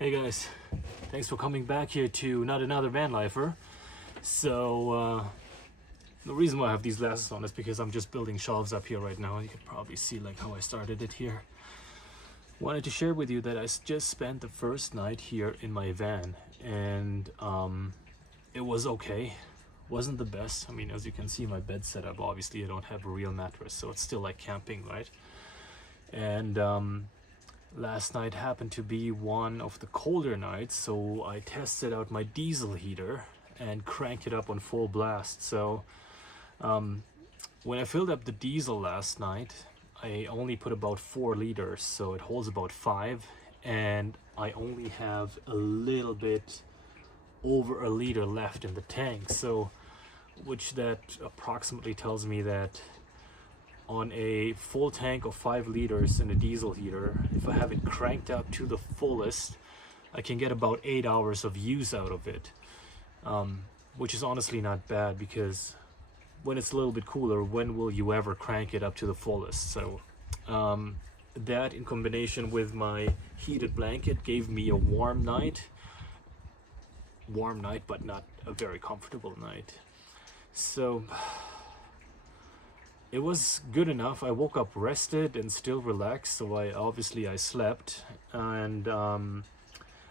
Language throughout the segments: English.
Hey guys, thanks for coming back here to Not Another Van Lifer. So the reason why I have these glasses on is because I'm just building shelves up here right now. You can probably see like how I started it here. Wanted to share with you that I just spent the first night here in my van, and it was okay. Wasn't the best. I mean, as you can see, my bed setup, obviously I don't have a real mattress, so it's still like camping, right? And last night happened to be one of the colder nights, so I tested out my diesel heater and cranked it up on full blast. So when I filled up the diesel last night, I only put about 4 liters, so it holds about 5, and I only have a little bit over a liter left in the tank. So which that approximately tells me that on a full tank of 5 liters in a diesel heater, if I have it cranked up to the fullest, I can get about 8 hours of use out of it, which is honestly not bad, because when it's a little bit cooler, when will you ever crank it up to the fullest? So that in combination with my heated blanket gave me a warm night, but not a very comfortable night. So it was good enough. I woke up rested and still relaxed, so I slept. And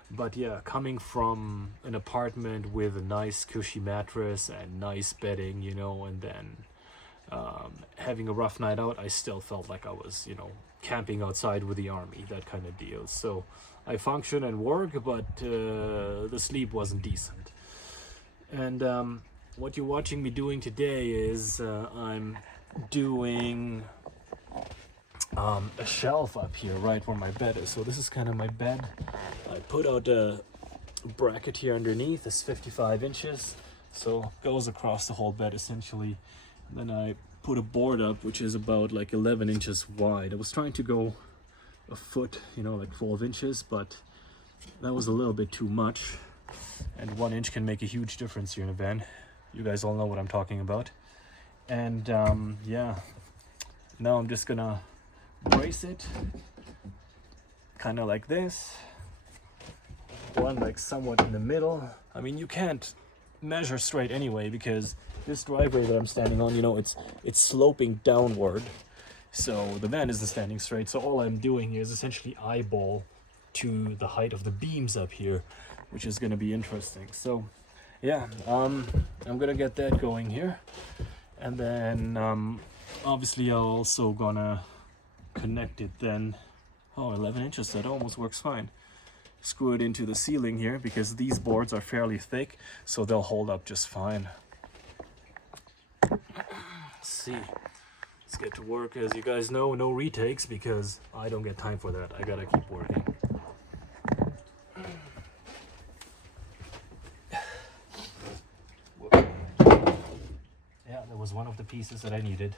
but yeah, coming from an apartment with a nice cushy mattress and nice bedding, and then having a rough night out, I still felt like I was, camping outside with the army, that kind of deal. So I function and work, but the sleep wasn't decent. And what you're watching me doing today is I'm doing a shelf up here right where my bed is. So this is kind of my bed. I put out a bracket here underneath. It's 55 inches, so it goes across the whole bed essentially. And then I put a board up which is about like 11 inches wide. I was trying to go a foot, like 12 inches, but that was a little bit too much, and 1 inch can make a huge difference here in a van. You guys all know what I'm talking about. And yeah, now I'm just gonna brace it kind of like this, one like somewhat in the middle. I mean, you can't measure straight anyway, because this driveway that I'm standing on, it's sloping downward, so the van isn't standing straight. So all I'm doing here is essentially eyeball to the height of the beams up here, which is going to be interesting. So yeah, I'm gonna get that going here. And then obviously I'm also gonna connect it then. 11 inches, that almost works fine. Screw it into the ceiling here, because these boards are fairly thick, so they'll hold up just fine. Let's see, let's get to work. As you guys know, no retakes, because I don't get time for that. I gotta keep working. That was one of the pieces that I needed.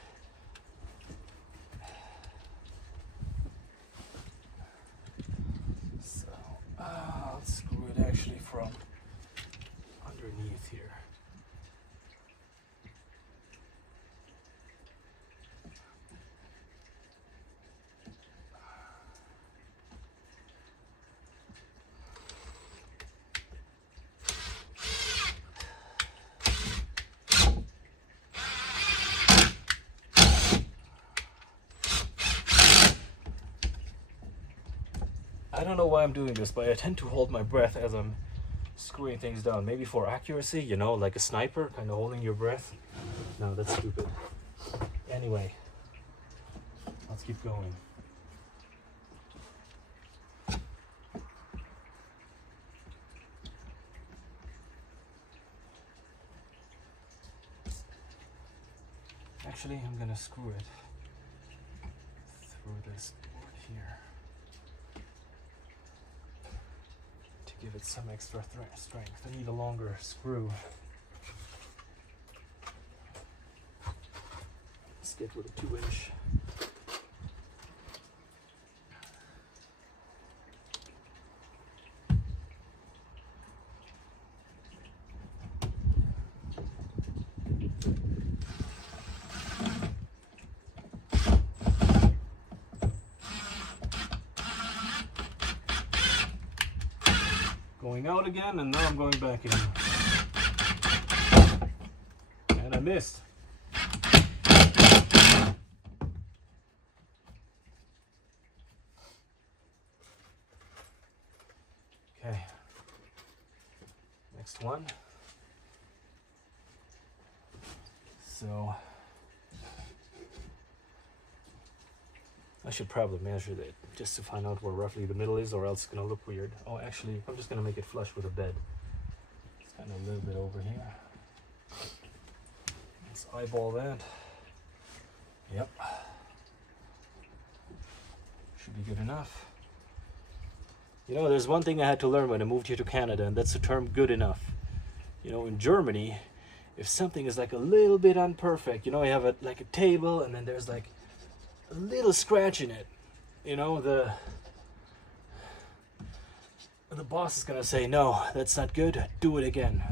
So let's screw it actually from underneath here. I don't know why I'm doing this, but I tend to hold my breath as I'm screwing things down. Maybe for accuracy, like a sniper, kind of holding your breath. No, that's stupid. Anyway, let's keep going. Actually, I'm gonna screw it through this board here to give it some extra strength. I need a longer screw. Let's get with a 2-inch. Going out again, and now I'm going back in. And I missed. Okay. Next one. So I should probably measure that just to find out where roughly the middle is, or else it's gonna look weird. Oh, actually, I'm just gonna make it flush with the bed. It's kind of a little bit over here. Let's eyeball that. Yep. Should be good enough. You know, there's one thing I had to learn when I moved here to Canada, and that's the term good enough. You know, in Germany, if something is like a little bit imperfect, you know, you have like a table and then there's like a little scratch in it, you know, the boss is gonna say, no, that's not good, do it again.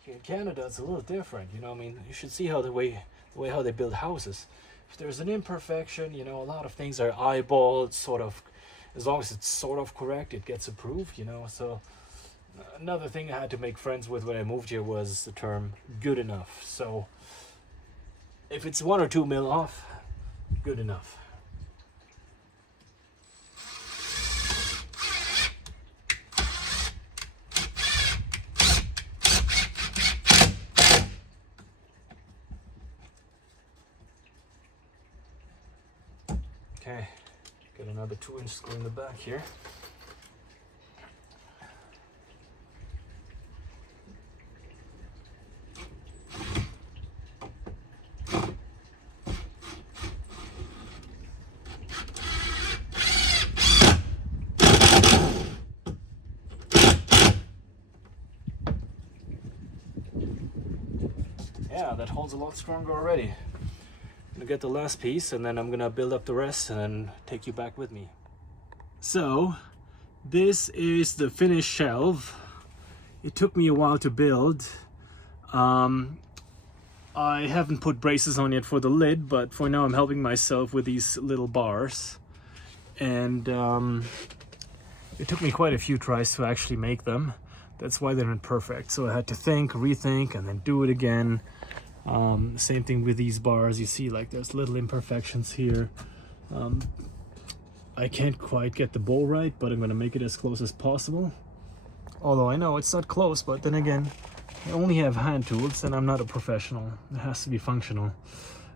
Here in Canada, it's a little different, you know. I mean, you should see how the way how they build houses. If there's an imperfection, you know, a lot of things are eyeballed, sort of, as long as it's sort of correct, it gets approved, you know. So another thing I had to make friends with when I moved here was the term good enough. So if it's 1 or 2 mil off, good enough. Okay, got another 2-inch screw in the back here. Yeah, that holds a lot stronger already. I'm gonna get the last piece and then I'm gonna build up the rest and then take you back with me. So this is the finished shelf. It took me a while to build. I haven't put braces on yet for the lid, but for now I'm helping myself with these little bars. And it took me quite a few tries to actually make them. That's why they're not perfect. So I had to think, rethink, and then do it again. Same thing with these bars. You see, like, there's little imperfections here. I can't quite get the bowl right, but I'm gonna make it as close as possible. Although I know it's not close, but then again, I only have hand tools and I'm not a professional. It has to be functional.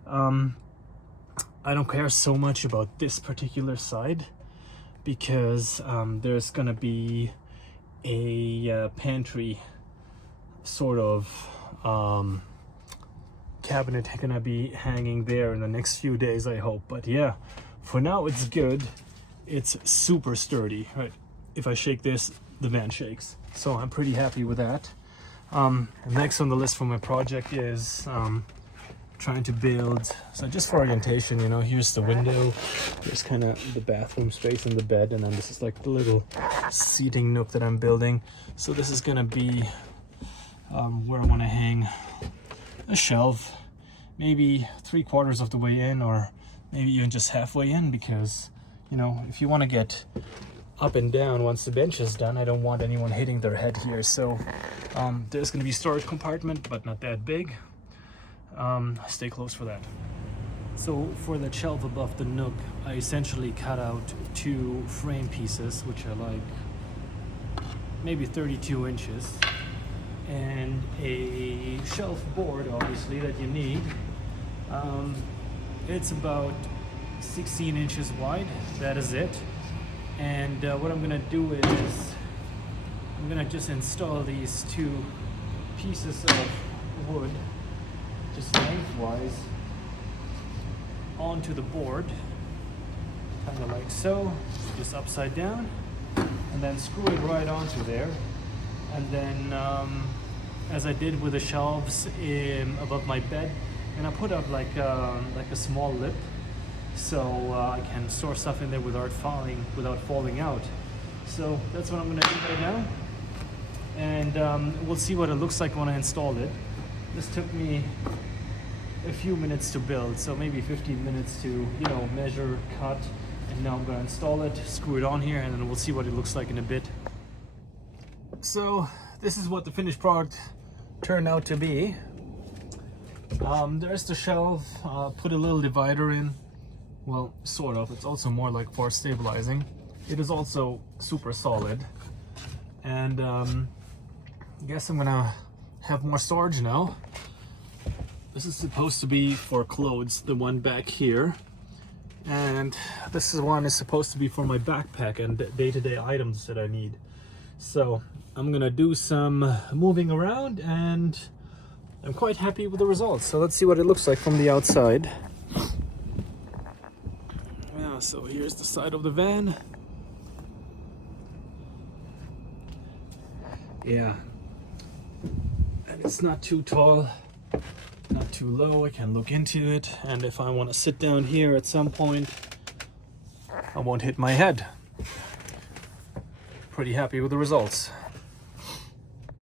I don't care so much about this particular side because there's gonna be a pantry sort of cabinet gonna be hanging there in the next few days, I hope. But yeah, for now it's good. It's super sturdy, right? If I shake this, the van shakes, so I'm pretty happy with that. Next on the list for my project is trying to build, so just for orientation, you know, here's the window, there's kind of the bathroom space and the bed, and then this is like the little seating nook that I'm building. So this is gonna be where I want to hang a shelf, maybe 3/4 of the way in, or maybe even just halfway in, because, you know, if you want to get up and down once the bench is done, I don't want anyone hitting their head here. So there's going to be storage compartment, but not that big. Stay close for that. So for the shelf above the nook, I essentially cut out 2 frame pieces, which are like maybe 32 inches, and a shelf board, obviously, that you need. It's about 16 inches wide. That is it. And what I'm gonna do is I'm gonna just install these 2 pieces of wood, just lengthwise, onto the board, kind of like so, just upside down, and then screw it right onto there. And then, as I did with the shelves above my bed, and I put up like a small lip, so I can store stuff in there without falling out. So that's what I'm gonna do right now, and we'll see what it looks like when I install it. This took me a few minutes to build, so maybe 15 minutes to, you know, measure, cut, and now I'm gonna install it, screw it on here, and then we'll see what it looks like in a bit. So this is what the finished product turned out to be. There's the shelf, put a little divider in. Well, sort of. It's also more like for stabilizing. It is also super solid. And I guess I'm gonna have more storage now. This is supposed to be for clothes, the one back here. And this one is supposed to be for my backpack and day-to-day items that I need. So I'm gonna do some moving around, and I'm quite happy with the results. So let's see what it looks like from the outside. Yeah, so here's the side of the van. Yeah, and it's not too tall, not too low. I can look into it, and if I want to sit down here at some point, I won't hit my head. Pretty happy with the results.